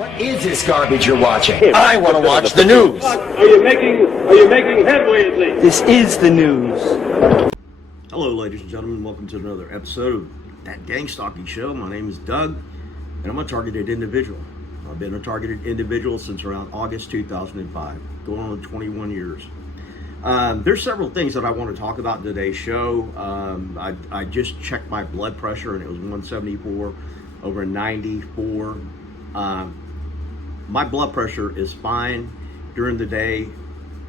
What is this garbage you're watching? I want to watch the news. Are you making headway at least? This is the news. Hello, ladies and gentlemen. Welcome to another episode of that Gang Stalking Show. My name is Doug, and I'm a targeted individual. I've been a targeted individual since around August 2005, going on 21 years. There's several things that I want to talk about in today's show. I just checked my blood pressure, and it was 174 over 94. My blood pressure is fine during the day.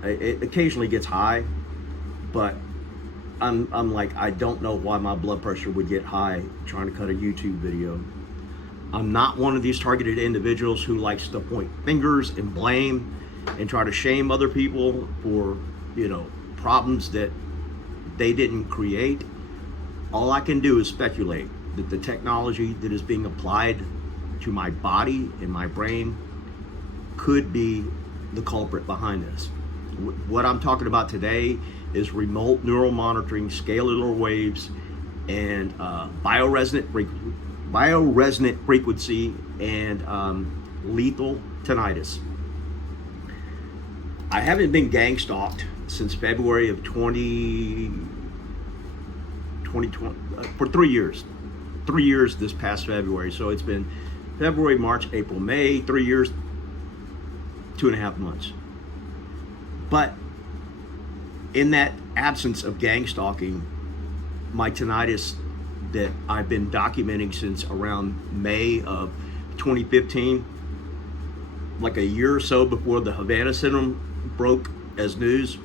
It occasionally gets high, but I'm like, I don't know why my blood pressure would get high trying to cut a YouTube video. I'm not one of these targeted individuals who likes to point fingers and blame and try to shame other people for, problems that they didn't create. All I can do is speculate that the technology that is being applied to my body and my brain could be the culprit behind this. What I'm talking about today is remote neural monitoring, scalar waves, and bioresonant frequency, and lethal tinnitus. I haven't been gang stalked since February of 2020, for 3 years. 3 years this past February. So it's been February, March, April, May, 3 years, 2.5 months. But in that absence of gang stalking, my tinnitus that I've been documenting since around May of 2015, like a year or so before the Havana syndrome broke as news,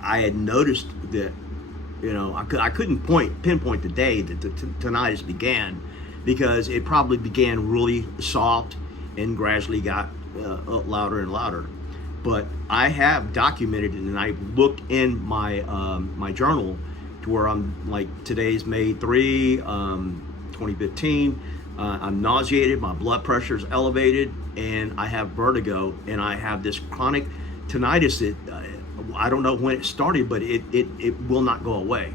I had noticed that, I couldn't pinpoint the day that the tinnitus began, because it probably began really soft and gradually got louder and louder. But I have documented it, and I looked in my my journal to where I'm like, today's May 3, 2015. I'm nauseated, my blood pressure is elevated, and I have vertigo, and I have this chronic tinnitus that I don't know when it started, but it will not go away.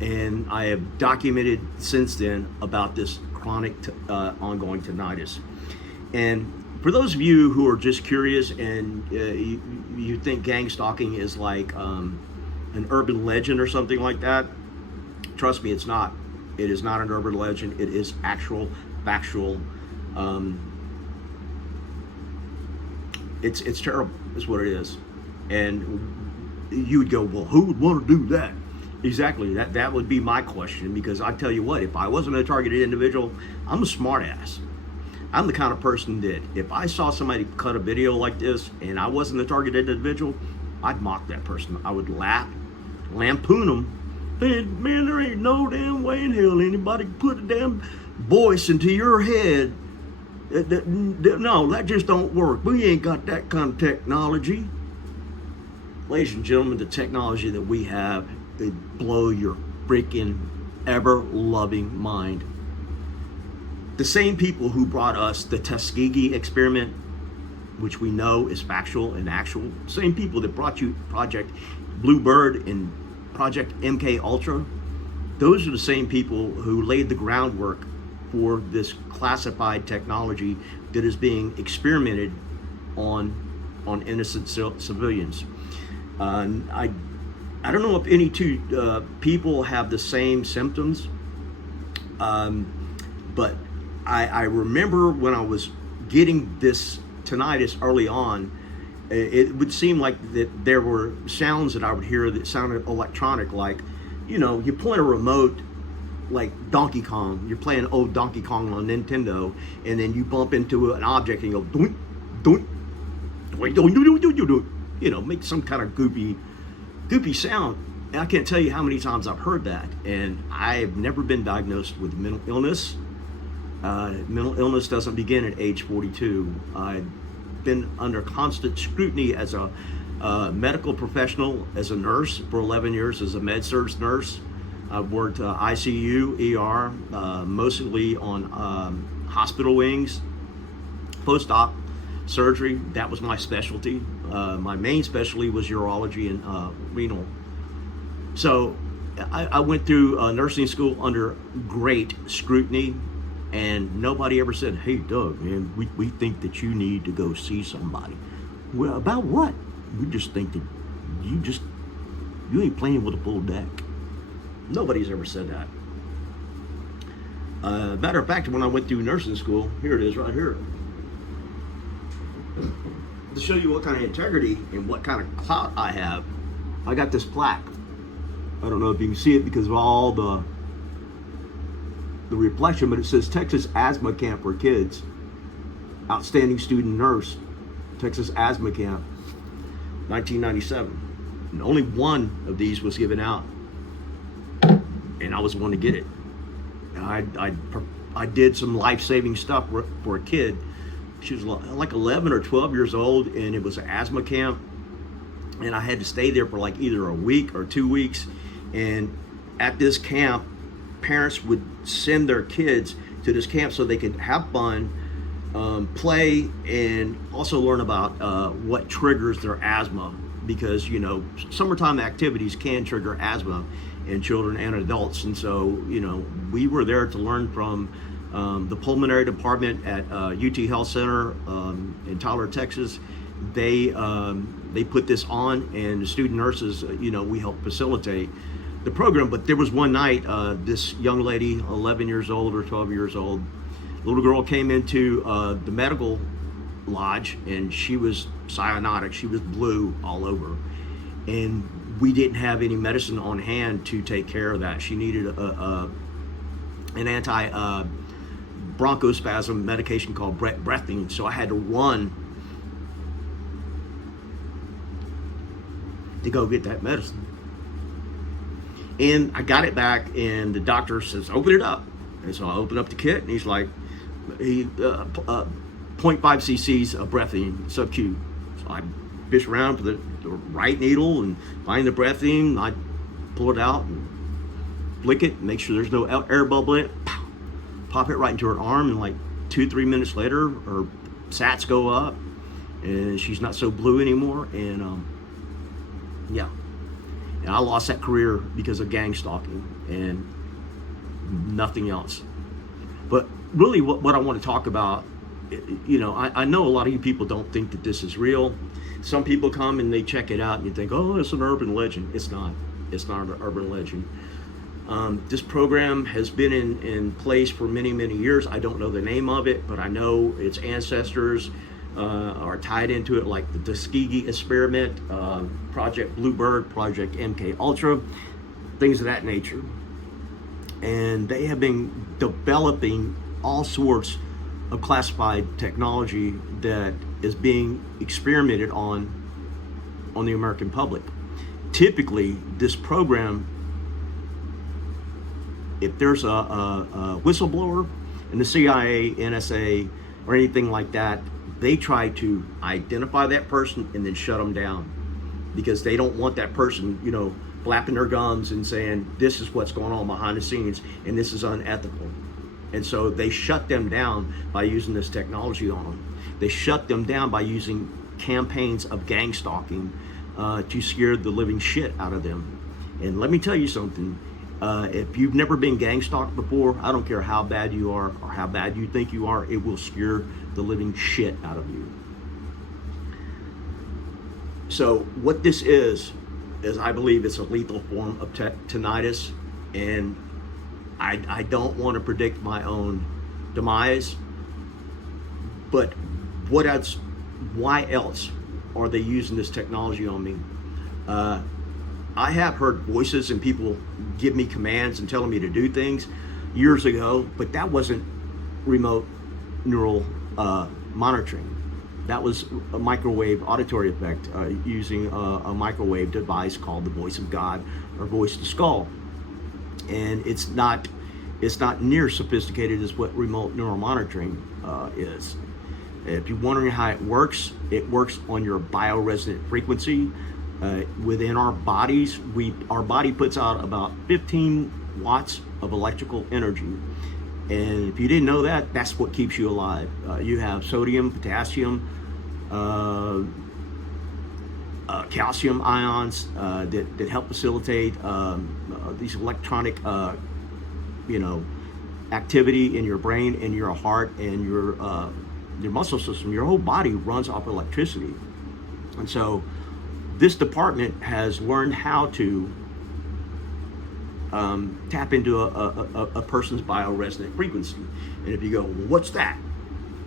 And I have documented since then about this chronic ongoing tinnitus. And for those of you who are just curious and you think gang stalking is like an urban legend or something like that, trust me, it's not. It is not an urban legend. It is actual, factual. It's terrible, is what it is. And you would go, well, who would want to do that? Exactly, that would be my question, because I tell you what, if I wasn't a targeted individual, I'm a smart ass. I'm the kind of person that if I saw somebody cut a video like this and I wasn't a targeted individual, I'd mock that person. I would laugh, lampoon them. Man, there ain't no damn way in hell anybody put a damn voice into your head. No, that just don't work. We ain't got that kind of technology. Ladies and gentlemen, the technology that we have, they blow your freaking ever-loving mind. The same people who brought us the Tuskegee experiment, which we know is factual and actual, same people that brought you Project Bluebird and Project MK Ultra, those are the same people who laid the groundwork for this classified technology that is being experimented on innocent civilians. I don't know if any two people have the same symptoms, but I remember when I was getting this tinnitus early on, it would seem like that there were sounds that I would hear that sounded electronic, like, you point a remote like Donkey Kong. You're playing old Donkey Kong on Nintendo, and then you bump into an object and you go, doink, doink, doink, doink, doink, doink, doink, doink, make some kind of goopy sound. And I can't tell you how many times I've heard that, and I've never been diagnosed with mental illness. Mental illness doesn't begin at age 42. I've been under constant scrutiny as a medical professional, as a nurse for 11 years, as a med-surg nurse. I've worked ICU, ER, mostly on hospital wings, post-op surgery. That was my specialty. My main specialty was urology and renal. So I went through nursing school under great scrutiny, And nobody ever said, hey, Doug, man, we think that you need to go see somebody. Well, about what? We just think that you ain't playing with a full deck. Nobody's ever said that. Matter of fact, when I went through nursing school, here it is right here. To show you what kind of integrity and what kind of clout I have, I got this plaque. I don't know if you can see it because of all the reflection, but it says Texas Asthma Camp for Kids. Outstanding student nurse, Texas Asthma Camp, 1997. And only one of these was given out, and I was the one to get it. I did some life-saving stuff for a kid. She was like 11 or 12 years old, and it was an asthma camp, and I had to stay there for like either a week or 2 weeks. And at this camp, parents would send their kids to this camp so they could have fun, play, and also learn about what triggers their asthma, because you know summertime activities can trigger asthma in children and adults. And so you know we were there to learn from the pulmonary department at UT Health Center in Tyler, Texas. They put this on, and the student nurses, you know, we helped facilitate the program. But there was one night, this young lady, 11 years old or 12 years old, little girl came into the medical lodge, and she was cyanotic. She was blue all over, and we didn't have any medicine on hand to take care of that. She needed an anti bronchospasm medication called breathing. So I had to run to go get that medicine. And I got it back, and the doctor says, open it up. And so I opened up the kit, and he's like, 0.5 cc's of breathing sub-Q. So I fish around for the right needle and find the breathing. I pull it out and flick it, make sure there's no air bubble in it. Pop it right into her arm, and like 2-3 minutes later, her SATs go up, and she's not so blue anymore. And yeah, and I lost that career because of gang stalking and nothing else. But really, what I want to talk about, you know, I know a lot of you people don't think that this is real. Some people come and they check it out, and you think, oh, it's an urban legend. It's not. It's not an urban legend. This program has been in place for many, many years. I don't know the name of it, but I know its ancestors are tied into it, like the Tuskegee Experiment, Project Bluebird, Project MK Ultra, things of that nature. And they have been developing all sorts of classified technology that is being experimented on the American public. Typically, this program, if there's a whistleblower in the CIA, NSA, or anything like that, they try to identify that person and then shut them down, because they don't want that person, you know, flapping their gums and saying, this is what's going on behind the scenes, and this is unethical. And so they shut them down by using this technology on them. They shut them down by using campaigns of gang stalking to scare the living shit out of them. And let me tell you something. If you've never been gang stalked before, I don't care how bad you are or how bad you think you are, it will scare the living shit out of you. So what this is I believe it's a lethal form of tinnitus, and I don't want to predict my own demise, but why else are they using this technology on me? I have heard voices and people give me commands and telling me to do things years ago, but that wasn't remote neural monitoring. That was a microwave auditory effect using a microwave device called the voice of God or voice to skull. And it's not near sophisticated as what remote neural monitoring is. If you're wondering how it works on your bio-resonant frequency. Within our bodies, our body puts out about 15 watts of electrical energy. And if you didn't know that, that's what keeps you alive. You have sodium, potassium, calcium ions that help facilitate these electronic, activity in your brain and your heart and your muscle system. Your whole body runs off electricity. And so this department has learned how to tap into a person's bioresonant frequency. And if you go, well, what's that?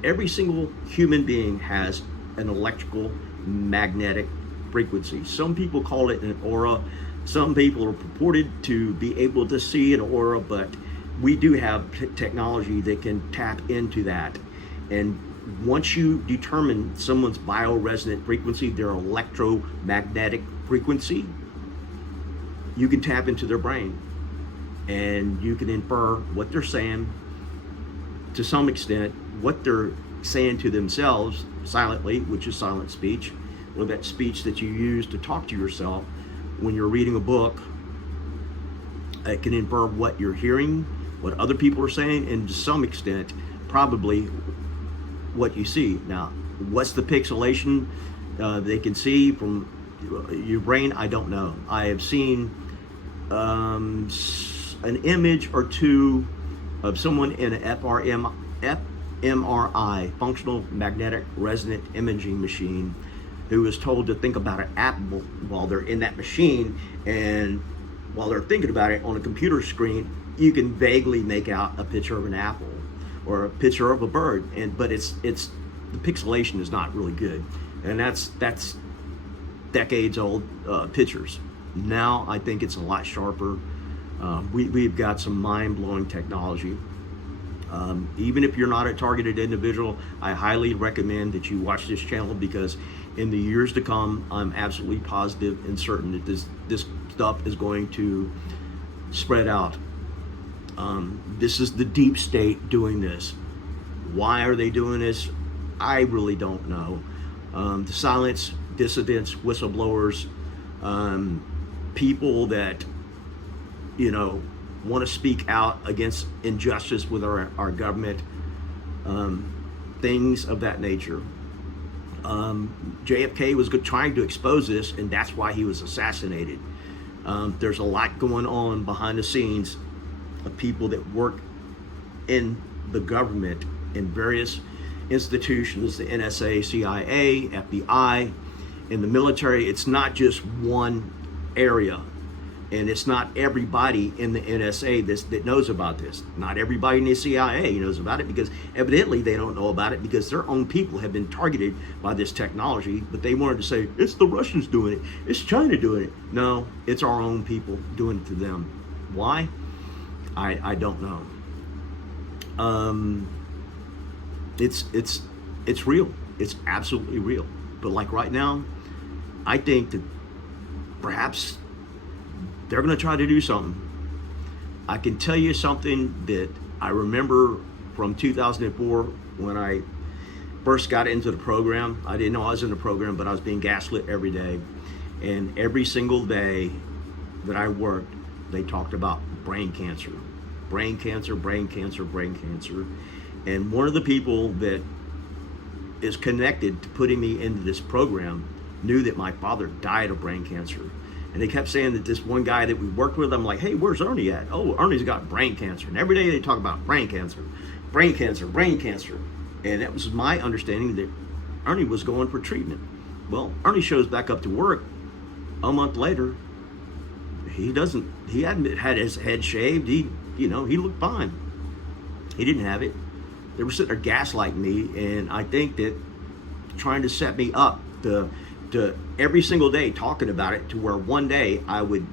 Every single human being has an electrical magnetic frequency. Some people call it an aura. Some people are purported to be able to see an aura, but we do have technology that can tap into that. And once you determine someone's bioresonant frequency, their electromagnetic frequency, you can tap into their brain and you can infer what they're saying to some extent, what they're saying to themselves silently, which is silent speech, or that speech that you use to talk to yourself when you're reading a book. It can infer what you're hearing, what other people are saying, and to some extent, probably what you see. Now, what's the pixelation they can see from your brain? I don't know. I have seen an image or two of someone in an fMRI, functional magnetic resonant imaging machine, who was told to think about an apple while they're in that machine, and while they're thinking about it on a computer screen, you can vaguely make out a picture of an apple or a picture of a bird, but it's the pixelation is not really good, and that's decades old pictures. Now I think it's a lot sharper. We've got some mind-blowing technology. Even if you're not a targeted individual, I highly recommend that you watch this channel, because in the years to come, I'm absolutely positive and certain that this stuff is going to spread out. This is the deep state doing this. Why are they doing this? I really don't know. To silence dissidents, whistleblowers, people that, want to speak out against injustice with our government, things of that nature. JFK was trying to expose this, and that's why he was assassinated. There's a lot going on behind the scenes of people that work in the government in various institutions, the NSA, CIA, FBI, in the military. It's not just one area. And it's not everybody in the NSA that knows about this. Not everybody in the CIA knows about it, because evidently they don't know about it because their own people have been targeted by this technology. But they wanted to say, it's the Russians doing it, it's China doing it. No, it's our own people doing it to them. Why? I don't know. It's real. It's absolutely real. But like right now, I think that perhaps they're going to try to do something. I can tell you something that I remember from 2004 when I first got into the program. I didn't know I was in the program, but I was being gaslit every day. And every single day that I worked, they talked about brain cancer. Brain cancer, brain cancer, brain cancer. And one of the people that is connected to putting me into this program knew that my father died of brain cancer. And they kept saying that this one guy that we worked with, I'm like, hey, where's Ernie at? Oh, Ernie's got brain cancer. And every day they talk about brain cancer, brain cancer, brain cancer. And that was my understanding that Ernie was going for treatment. Well, Ernie shows back up to work a month later. He hadn't had his head shaved. He looked fine. He didn't have it. They were sitting there gaslighting me, and I think that trying to set me up to every single day talking about it, to where one day I would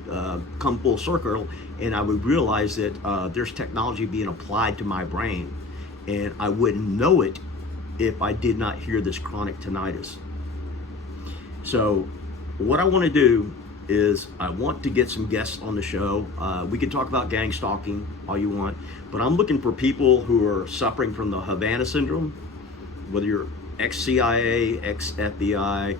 come full circle and I would realize that there's technology being applied to my brain, and I wouldn't know it if I did not hear this chronic tinnitus. So what I want to do is I want to get some guests on the show. We can talk about gang stalking all you want, but I'm looking for people who are suffering from the Havana syndrome, whether you're ex-CIA, ex-FBI,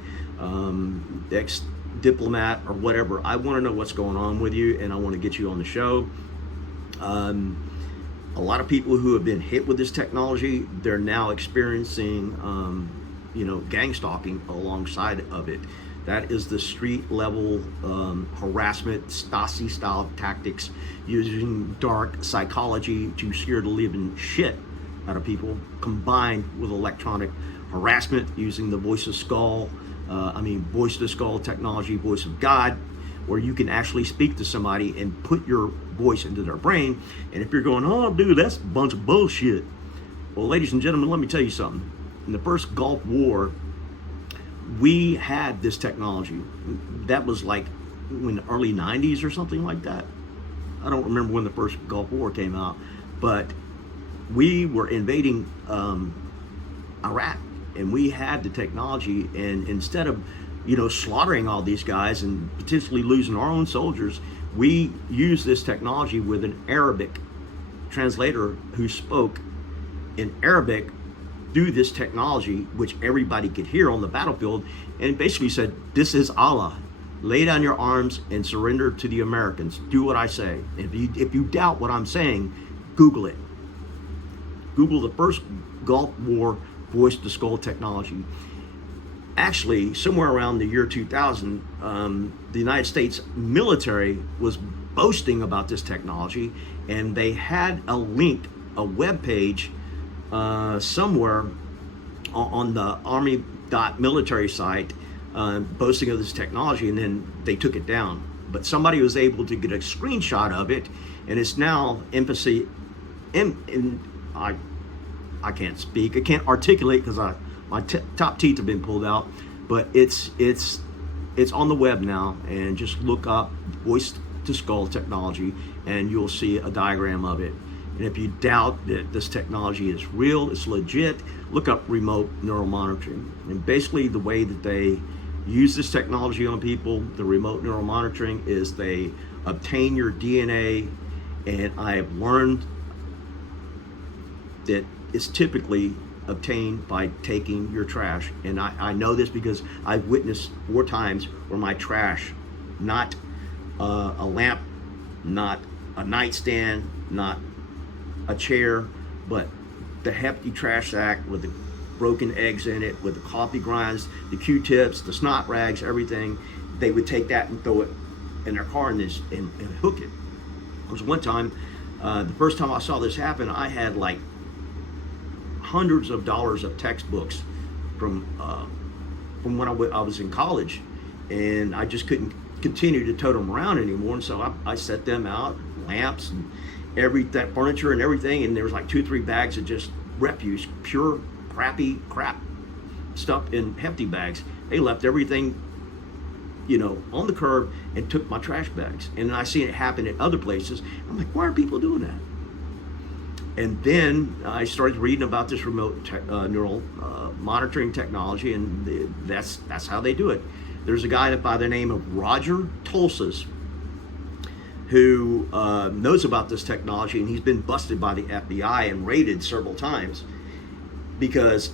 ex-diplomat, or whatever. I want to know what's going on with you, and I want to get you on the show. A lot of people who have been hit with this technology, they're now experiencing gang stalking alongside of it. That is the street level harassment, Stasi style tactics, using dark psychology to scare the living shit out of people, combined with electronic harassment using the voice of skull technology, voice of God, where you can actually speak to somebody and put your voice into their brain. And if you're going, oh dude, that's a bunch of bullshit. Well, ladies and gentlemen, let me tell you something. In the first Gulf War, we had this technology. That was like in the early 90s or something like that. I don't remember when the first Gulf War came out, but we were invading Iraq, and we had the technology, and instead of slaughtering all these guys and potentially losing our own soldiers, we used this technology with an Arabic translator who spoke in Arabic through this technology, which everybody could hear on the battlefield, and basically said, this is Allah. Lay down your arms and surrender to the Americans. Do what I say. If you doubt what I'm saying, Google it. Google the first Gulf War voice to skull technology. Actually, somewhere around the year 2000, the United States military was boasting about this technology, and they had a link, a web page somewhere on the Army.military site boasting of this technology, and then they took it down. But somebody was able to get a screenshot of it, and it's now infancy. I can't speak. I can't articulate because my top teeth have been pulled out. But it's on the web now, and just look up voice to skull technology, and you'll see a diagram of it. And if you doubt that this technology is real, it's legit, look up remote neural monitoring. And basically the way that they use this technology on people, the remote neural monitoring, is they obtain your DNA, and I have learned that it's typically obtained by taking your trash. And I know this because I've witnessed 4 times where my trash, not a lamp, not a nightstand, not a chair, but the hefty trash sack with the broken eggs in it, with the coffee grinds, the Q-tips, the snot rags, everything, they would take that and throw it in their car and hook it. There was one time, the first time I saw this happen, I had like hundreds of dollars of textbooks from when I was in college, and I just couldn't continue to tote them around anymore, and so I set them out, lamps and that furniture and everything, and there was like 2-3 bags of just refuse, pure crappy crap stuff in hefty bags. They left everything on the curb and took my trash bags. And I seen it happen at other places. I'm like, why are people doing that? And then I started reading about this remote neural monitoring technology, and that's how they do it. There's a guy by the name of Roger Tulsas who knows about this technology, and he's been busted by the FBI and raided several times because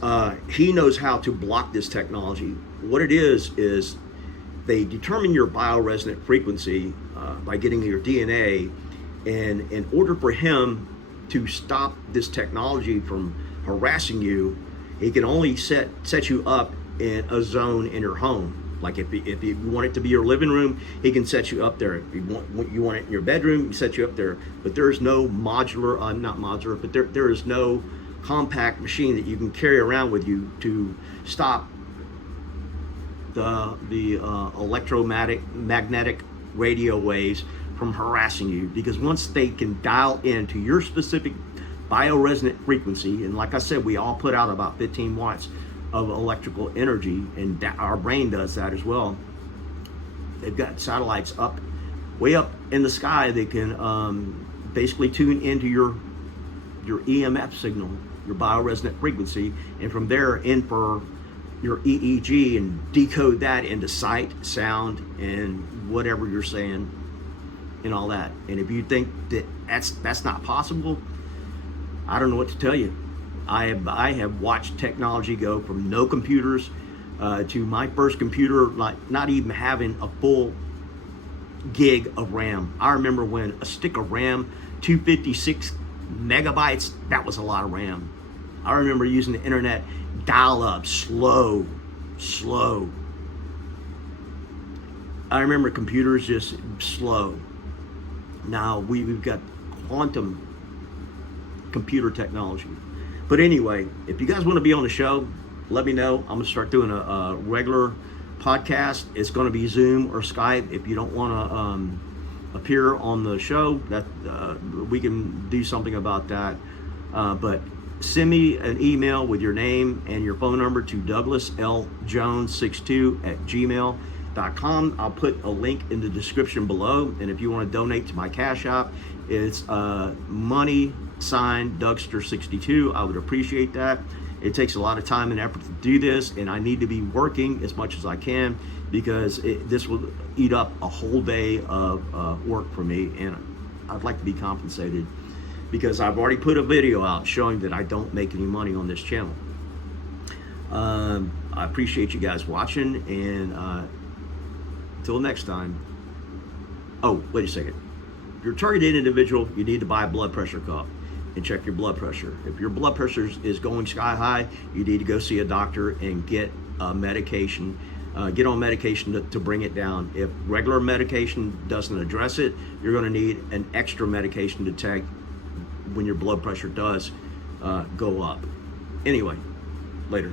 he knows how to block this technology. What it is they determine your bioresonant frequency by getting your DNA, and in order for him to stop this technology from harassing you, he can only set you up in a zone in your home. Like if you want it to be your living room, he can set you up there. If you want it in your bedroom, he can set you up there. But there is no modular, not modular, but there is no compact machine that you can carry around with you to stop the electromagnetic radio waves from harassing you. Because once they can dial into your specific bioresonant frequency, and like I said, we all put out about 15 watts of electrical energy, and our brain does that as well. They've got satellites way up in the sky that can basically tune into your EMF signal, your bioresonant frequency, and from there infer your EEG and decode that into sight, sound, and whatever you're saying, and all that. And if you think that that's not possible, I don't know what to tell you. I have watched technology go from no computers to my first computer, like not even having a full gig of RAM. I remember when a stick of RAM, 256 megabytes, that was a lot of RAM. I remember using the internet dial up, slow. I remember computers just slow. Now we've got quantum computer technology. But anyway, if you guys want to be on the show, let me know. I'm going to start doing a regular podcast. It's going to be Zoom or Skype. If you don't want to appear on the show, that we can do something about that. But send me an email with your name and your phone number to douglasljones62@gmail.com. I'll put a link in the description below. And if you want to donate to my Cash App, it's $Dougster62. I would appreciate that. It takes a lot of time and effort to do this, and I need to be working as much as I can because this will eat up a whole day of work for me, and I'd like to be compensated because I've already put a video out showing that I don't make any money on this channel. I appreciate you guys watching, and until next time. Oh, wait a second. If you're a targeted individual, you need to buy a blood pressure cuff and check your blood pressure. If your blood pressure is going sky high, you need to go see a doctor and get medication. Get on medication to bring it down. If regular medication doesn't address it, you're going to need an extra medication to take when your blood pressure does go up. Anyway, later.